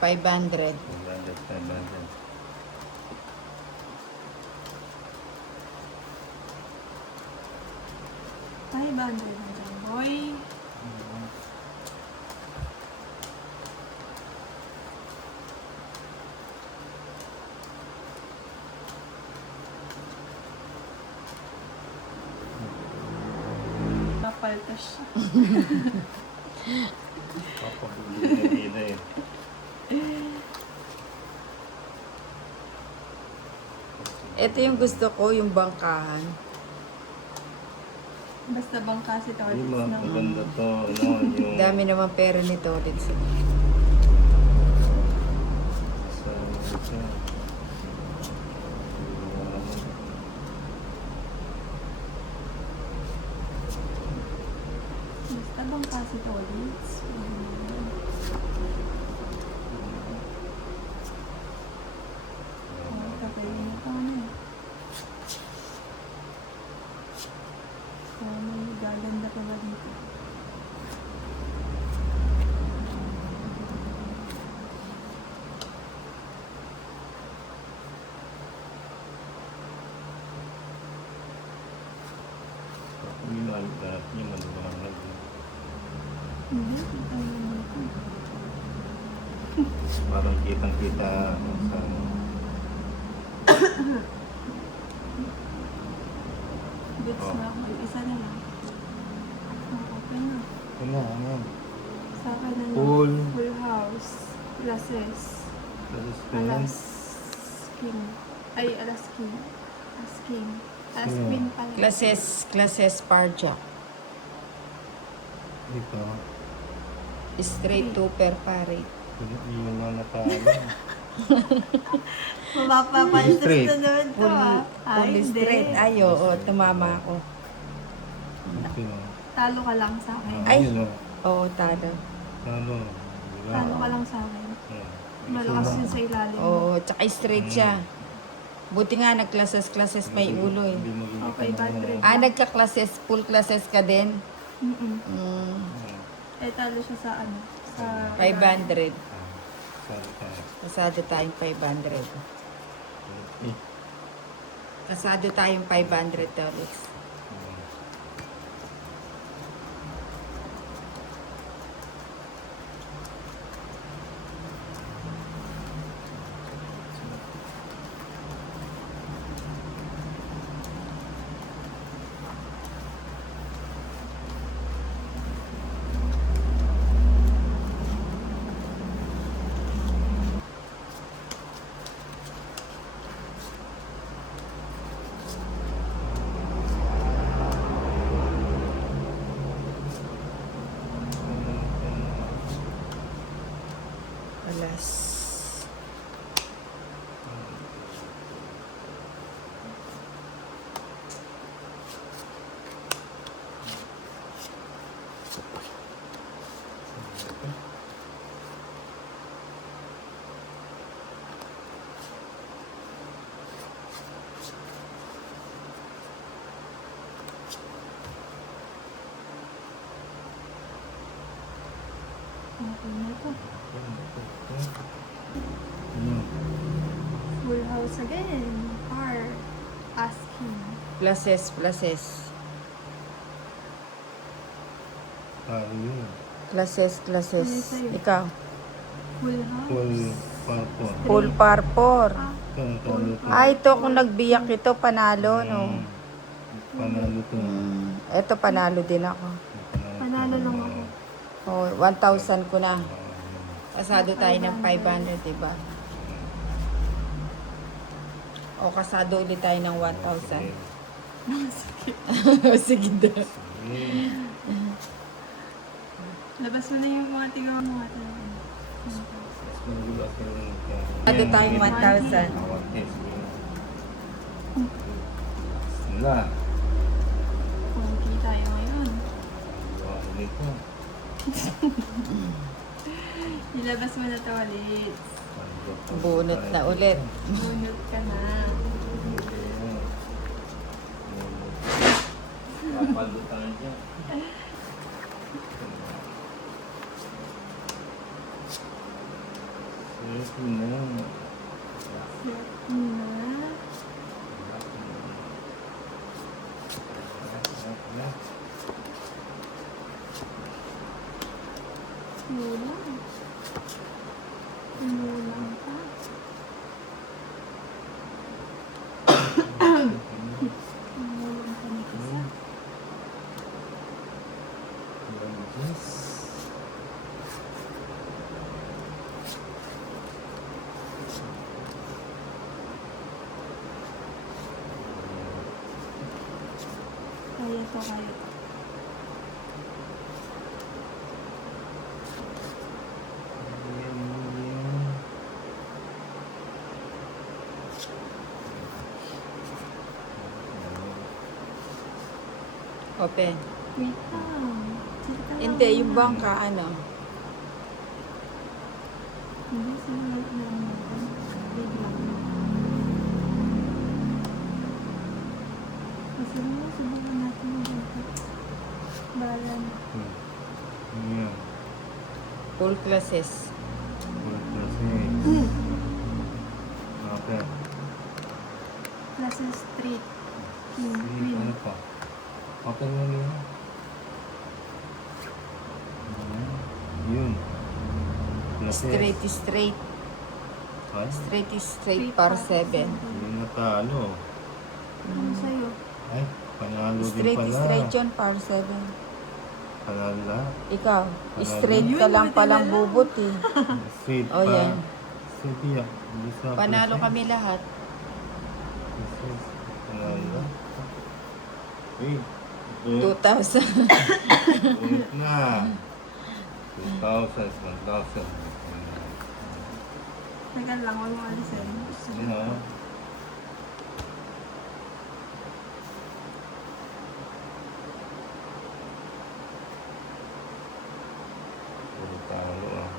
500. 500, 500. Ay, bandre na dyan, boy. Napaltas siya. Papabuli na dito eh. Ito yung gusto ko, yung bangkahan. Basta bang kasi Hindi toilets na. maganda to, no? Yung Dami naman pera ni Tolit. sa ito. Basta bang kasi toilets. Oh, kakainin na pa na eh. Oh, may gaganda pa ba dito? Hindi lahat niya maluwanag. Hindi, ito yung dito. Parang kitang-kita sa ano. Bits Oh. na ako. Isa na lang. Okay na. Ano? Sa akin na Full. Full house. Classes. Tapos pen. Alasking. Ay, alasking. Asking. Asking pala. Classes parja. Dito. Straight to per pare. Yung mga natalo. Mapapalitas Straight. na naman to ah. Ay, Full hindi. straight. Ay, oo, tumama ako. Ito. Talo ka lang sa akin. Ay. Ayun, oh. Oo, talo. Talo. Diba? Talo ka lang sa akin. Oh. Malakas yun sa ilalim. Oo, tsaka straight siya. Buti nga, nag-classes may ulo eh. Hindi magiging Okay, bad trip. Nagka-classes, full classes ka din? Mm-mm. Mm, Talo siya sa ano? Sa 500. Sorry tayo. Kasado tayong 500. Eh. Kasado tayong 500 dollars. Alas. Okay na ito. Ano? Full house again. Or asking. Classes. Ayun. Classes. Ikaw. Full house. Full purple. Full parpor. Ah, Talo to. Ito kung nagbiyak ito, panalo, no? Panalo to. Ito, panalo din ako. panalo lang ako. Oh, 1,000 ko na. Kasado tayo ng 500, diba? O, kasado ulit tayo ng 1,000. Sige daw. Labas mo na yung mga tigaw mo natin. Kasado tayong 1,000. Wala. Funky tayo ngayon. Ito. Ilabas mo na to ulit. Bunot na ulit. Bunot ka na. Kapalo tayo dyan. Ito na. Set na. Kulang. Kulang pa. Kulang pa ng isa. Kaya to, kaya to. Open. Wait lang. Salita lang Hindi, yung muna. bangka, ano? Hindi, sinulat na lang natin. Wait lang. Kasi mo, subukan natin yung bangka. Balan. Ayan. Full classes. Full kasi. Okay. Classes street. King, Sige, ano queen. pa? Open mo niya. Yun. Straight is straight. Ay, Straight is straight par 7. yun natalo. Ano sa'yo? Ay, panalo din Straight pala. is straight yun, par 7. Panalo lahat. Ikaw, straight ka Yun, lang buti palang na lang. bubot eh. Straight Oh, pa. yan. Straight yan. Hindi sa Panalo plus, kami lahat. eh. Panalo lahat. Hey. 2,000. Ulit na. 2,000, 1,000. Tagal lang, huwag mo alisin. Yun o. Puro talo ah.